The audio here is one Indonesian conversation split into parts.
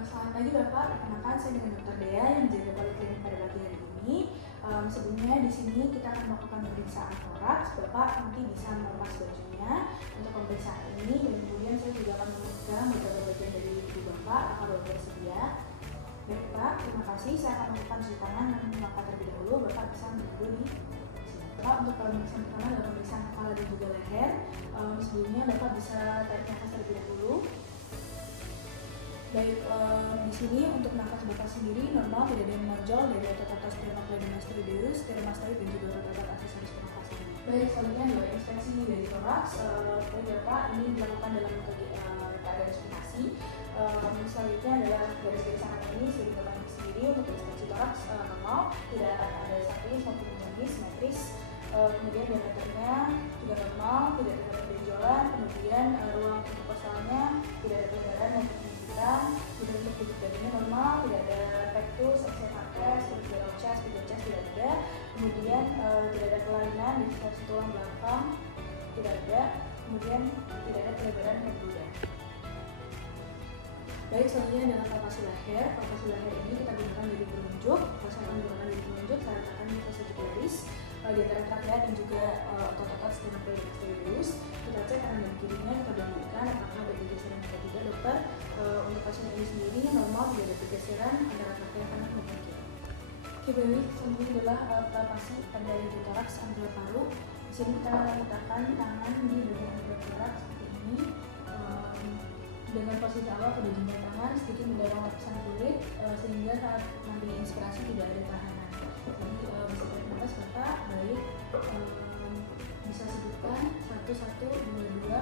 Selamat pagi Bapak, perkenalkan saya dengan Dr. Dea yang menjaga poliklinik pada pagi hari ini. Sebelumnya di sini kita akan melakukan pemeriksaan toraks. Bapak nanti bisa melepas bajunya untuk pemeriksaan ini, dan kemudian saya juga akan memegang beberapa bagian dari tubuh Bapak. Apakah Bapak bersedia? Baik Pak, terima kasih. Saya akan melakukan cuci tangan dan melakukan terlebih dahulu. Bapak bisa menunggu di sini. Bapak, untuk pemeriksaan pertama adalah pemeriksaan kepala dan juga leher. Sebelumnya Bapak bisa tarik nafas terlebih dahulu. Baik, di sini untuk nafas Bapak sendiri normal, tidak ada yang menonjol dari otot-otot sternocleidomastoideus, sternomastoid dan juga otot-otot aksesoris pernafasan. Baik, selanjutnya adalah inspeksi dari toraks. Bapak, ini dilakukan dalam keadaan inspirasi. Selanjutnya adalah garis-garis tangan ini sudah Bapak sendiri untuk inspeksi toraks normal, tidak akan ada sakit maupun simetris. Kemudian diameternya juga normal, tidak ada benjolan. Kemudian ruang interkostalnya tidak ada pelanggaran maupun penyempitan. Bentuk duduk badannya normal, tidak ada pectus, extravagantes, chest tidak ada. Kemudian tidak ada kelainan di sisi tulang belakang, tidak ada. Kemudian tidak ada pelebaran head. Baik, selanjutnya adalah palpasi leher. Palpasi leher ini kita gunakan dari penunjuk. Saya akan menggunakan dari penunjuk, saya letakkan di posisi garis di antara trachea dan juga otot-otot sternocleidomastoideus. Kita cek kanan dan kirinya, kita bandingkan apakah ada pergeseran atau tidak. Dokter, untuk pasien ini sendiri normal, tidak ada pergeseran antara trachea kanan maupun kiri. Oke, baik, selanjutnya adalah palpasi pada toraks antara paru. Di sini kita letakkan tangan di bagian antara toraks seperti ini. Dengan posisi awal pada jempol tangan sedikit mendorong lapisan kulit sehingga saat nanti inspirasi tidak ada tahanan. Jadi bisa tarik nafas Bapak. Baik, bisa sebutkan 1, 1, 2, 2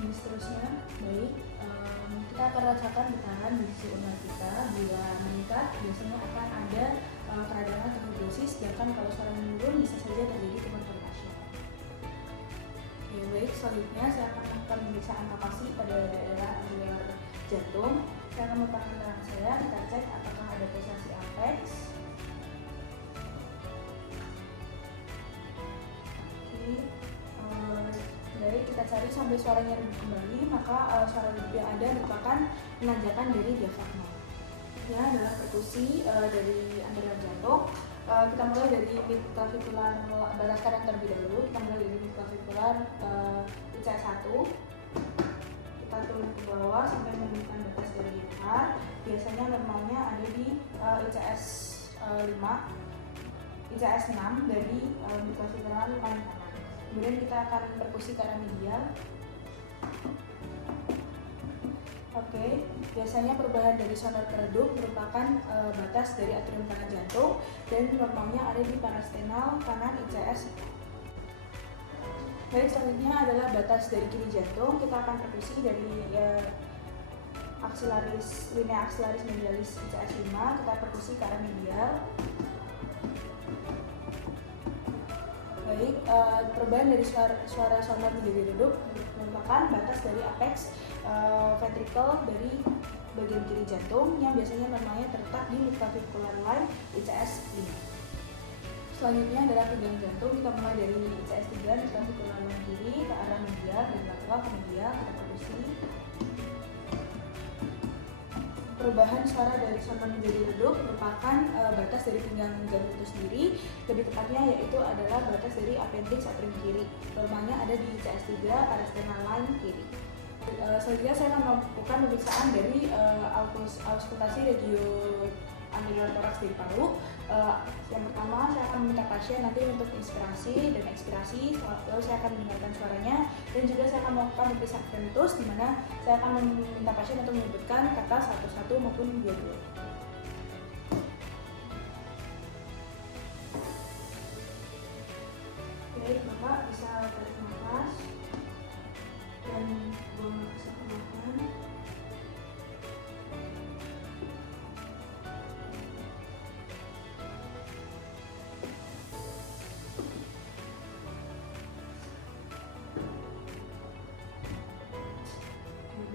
dan seterusnya. Baik, kita akan rasakan getaran di sisi ulnar kita. Bila meningkat biasanya akan ada keradangan atau hidrosis, sedangkan kalau suara menurun bisa saja terjadi kematian pasien. Baik, selanjutnya saya akan melakukan pemeriksaan palpasi pada daerah anular jantung. Saya akan meletakkan tangan saya, kita cek apakah ada pulsasi apex. Oke, baik, kita cari sampai suaranya redup kembali, maka suara redup yang ada merupakan penanjakan dari diafragma. Ini adalah perkusi dari anular jantung. Kita mulai dari mid clavikular batas kanan terlebih dahulu. Kita mulai dari mid clavikular ICS 1. Kita turun ke bawah sampai menemukan batas dari ICS. Biasanya normalnya ada di ICS 5, ICS 6 dari mid clavikular paling kanan. Kemudian kita akan perkusi ke arah medial. Oke, biasanya perubahan dari sonor ke redup merupakan batas dari atrium kanan jantung dan normalnya ada di parastenal kanan ICS. Baik, selanjutnya adalah batas dari kiri jantung. Kita akan perkusi dari linea axillaris medialis ICS 5. Kita perkusi ke arah medial. Baik, perubahan dari suara sonor menjadi redup merupakan batas dari apex ventricle dari bagian kiri jantung yang biasanya normalnya terletak di midclavicular line ICS 5. Selanjutnya adalah tegangan jantung. Kita mulai dari ICS 3 midclavicular line kiri ke arah medial dan lateral ke medial. Kita perkusi. Perubahan suara dari sonor menjadi redup merupakan batas dari pinggang jantung itu sendiri, lebih tepatnya yaitu adalah batas dari appendix atrium kiri. Normalnya ada di ICS 3 parasternal line kiri. Selanjutnya saya akan melakukan pemeriksaan dari auskultasi regio anterior toraks dari paru. Yang pertama saya akan meminta pasien nanti untuk inspirasi dan ekspirasi, lalu saya akan mendengarkan suaranya, dan juga saya akan melakukan pemeriksaan ventus di mana saya akan meminta pasien untuk menyebutkan kata 1-1 maupun 2-2. Baik, Bapak bisa tarik nafas dan buang nafas perlahan.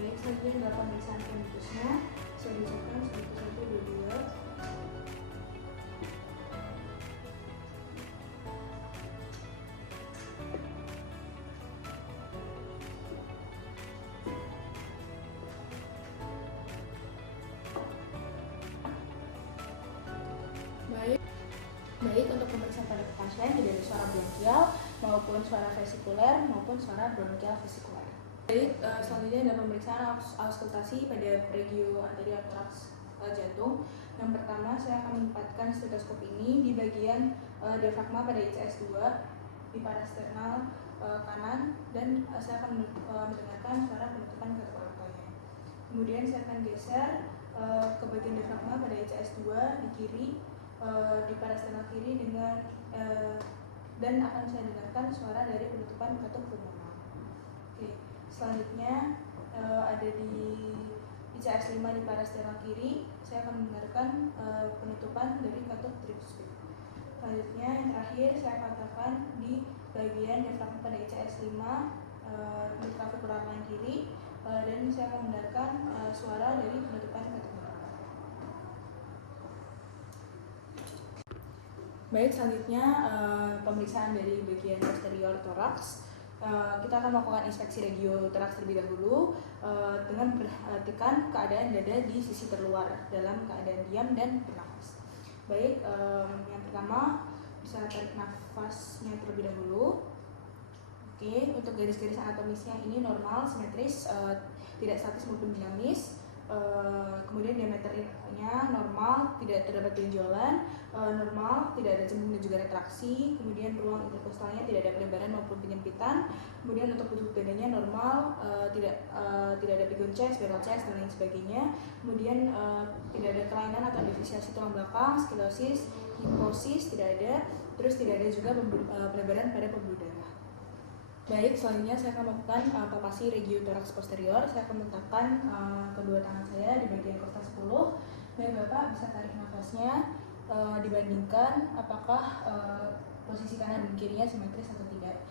Baik, selanjutnya adalah pemeriksaan ventusnya. Saya ucapkan 1-1, 2-2. Baik, untuk pemeriksaan pada pasien tidak ada suara bronkial maupun suara vesikuler maupun suara bronkial vesikuler. Baik, selanjutnya ada pemeriksaan auskultasi pada regio anterior thorax jantung. Yang pertama, saya akan menempatkan stetoskop ini di bagian diafragma pada ICS 2 di parasternal kanan, dan saya akan mendengarkan suara penutupan katup aortanya. Kemudian saya akan geser ke bagian diafragma pada ICS 2 di kiri, di parasternal kiri dengan dan akan saya dengarkan suara dari penutupan katup pulmonar. Oke, selanjutnya ada di ICS 5 di parasternal kiri, saya akan mendengarkan penutupan dari katup tricuspid. Selanjutnya yang terakhir saya katakan di bagian diafragma pada ICS 5 di clavicula kanan kiri, dan saya akan mendengarkan suara dari penutupan katup. Baik, selanjutnya pemeriksaan dari bagian posterior thorax. Kita akan melakukan inspeksi regio thorax terlebih dahulu dengan memperhatikan keadaan dada di sisi terluar dalam keadaan diam dan bernafas. Baik, yang pertama bisa tarik nafasnya terlebih dahulu. Oke, untuk garis-garis anatomisnya ini normal, simetris, tidak statis maupun dinamis. Kemudian diameternya normal, tidak terdapat benjolan, normal, tidak ada cembung dan juga retraksi. Kemudian ruang interkostalnya tidak ada pelebaran maupun penyempitan. Kemudian untuk bentuk dadanya normal, tidak ada bigone chest, barrel chest dan lain sebagainya. Kemudian tidak ada kelainan atau defisiasi tulang belakang, skelosis, hiposis tidak ada. Terus tidak ada juga pelebaran pada pembuluh darah. Baik, selanjutnya saya akan melakukan palpasi regio thorax posterior. Saya akan meletakkan kedua tangan saya di bagian kosta 10. Baik, Bapak bisa tarik nafasnya, dibandingkan apakah posisi kanan dan kirinya simetris atau tidak.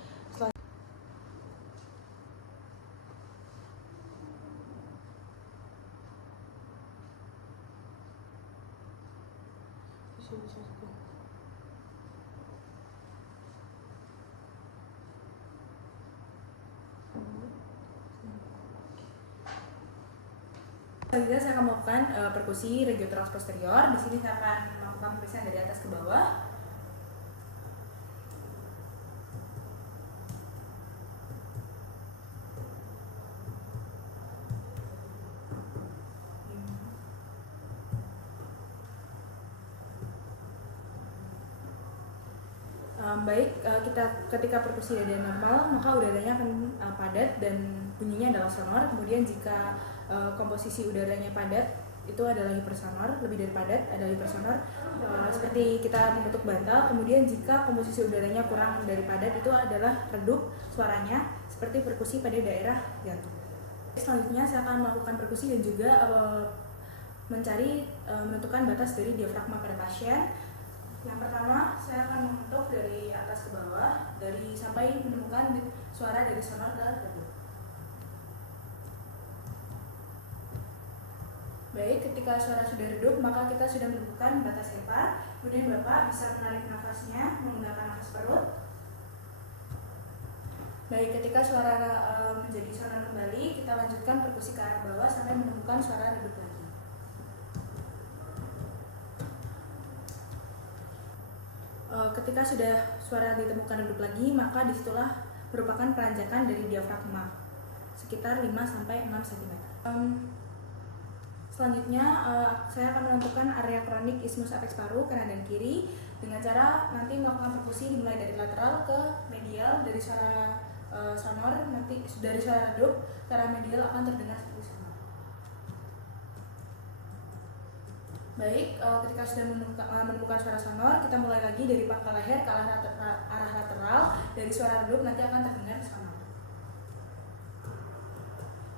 Selanjutnya saya akan melakukan perkusi regio thorax posterior. Di sini saya akan melakukan pemeriksaan dari atas ke bawah. Baik, ketika perkusi dada normal, maka udaranya akan padat dan bunyinya adalah sonor. Kemudian jika komposisi udaranya padat, itu adalah hipersonor, lebih dari padat adalah hipersonor, seperti kita membentuk bantal. Kemudian jika komposisi udaranya kurang dari padat, itu adalah redup suaranya, seperti perkusi pada daerah jantung. Selanjutnya saya akan melakukan perkusi dan juga menentukan batas dari diafragma pada pasien. Yang pertama, saya akan mengetuk dari atas ke bawah, sampai menemukan suara dari sonor ke redup. Baik, ketika suara sudah redup, maka kita sudah menemukan batas hepar. Kemudian Bapak bisa menarik nafasnya menggunakan nafas perut. Baik, ketika suara menjadi sonor kembali, kita lanjutkan perkusi ke arah bawah sampai menemukan suara redup lagi. Ketika sudah suara ditemukan redup lagi, maka disitulah merupakan peranjakan dari diafragma sekitar 5-6 cm. Selanjutnya saya akan menentukan area kronik isthmus apex paru kanan dan kiri dengan cara nanti melakukan perkusi dimulai dari lateral ke medial. Dari suara sonor, nanti dari suara redup ke arah medial akan terdengar seperti sonor. Baik, ketika sudah menemukan suara sonor, kita mulai lagi dari pangkal leher ke arah lateral. Dari suara redup nanti akan terdengar sonor.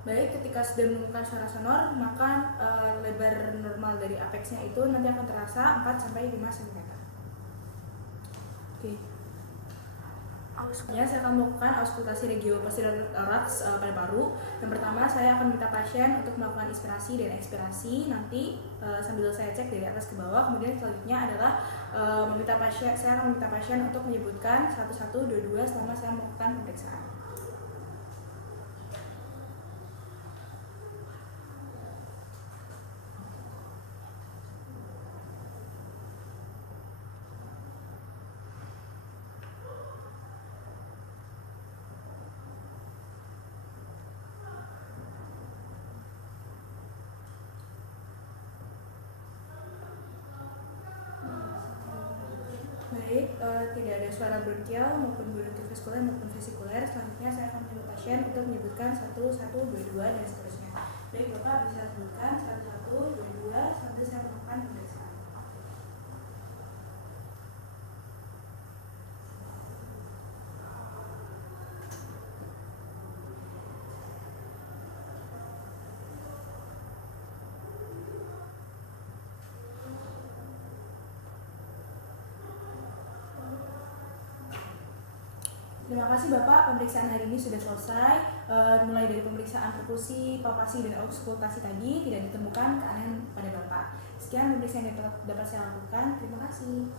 Baik, ketika sudah menemukan suara sonor, maka lebar normal dari apexnya itu nanti akan terasa 4-5 cm. Oke. Saya akan melakukan auskultasi regio posterior thorax pada paru. Yang pertama, saya akan minta pasien untuk melakukan inspirasi dan ekspirasi nanti sambil saya cek dari atas ke bawah. Kemudian selanjutnya adalah saya akan meminta pasien untuk menyebutkan 1, 2, 2 selama saya melakukan pemeriksaan. tidak ada suara bronkial maupun bronkial vaskuler maupun vesikuler. Selanjutnya saya akan menyebut pasien untuk menyebutkan 1, 1, 2, 2 dan seterusnya. Baik Bapak bisa sebutkan 1, 1, 2, 2 sambil saya melakukan pemeriksaan. Terima kasih Bapak, pemeriksaan hari ini sudah selesai. Mulai dari pemeriksaan perkusi, palpasi, dan auskultasi tadi tidak ditemukan keanehan pada Bapak. Sekian pemeriksaan yang dapat saya lakukan. Terima kasih.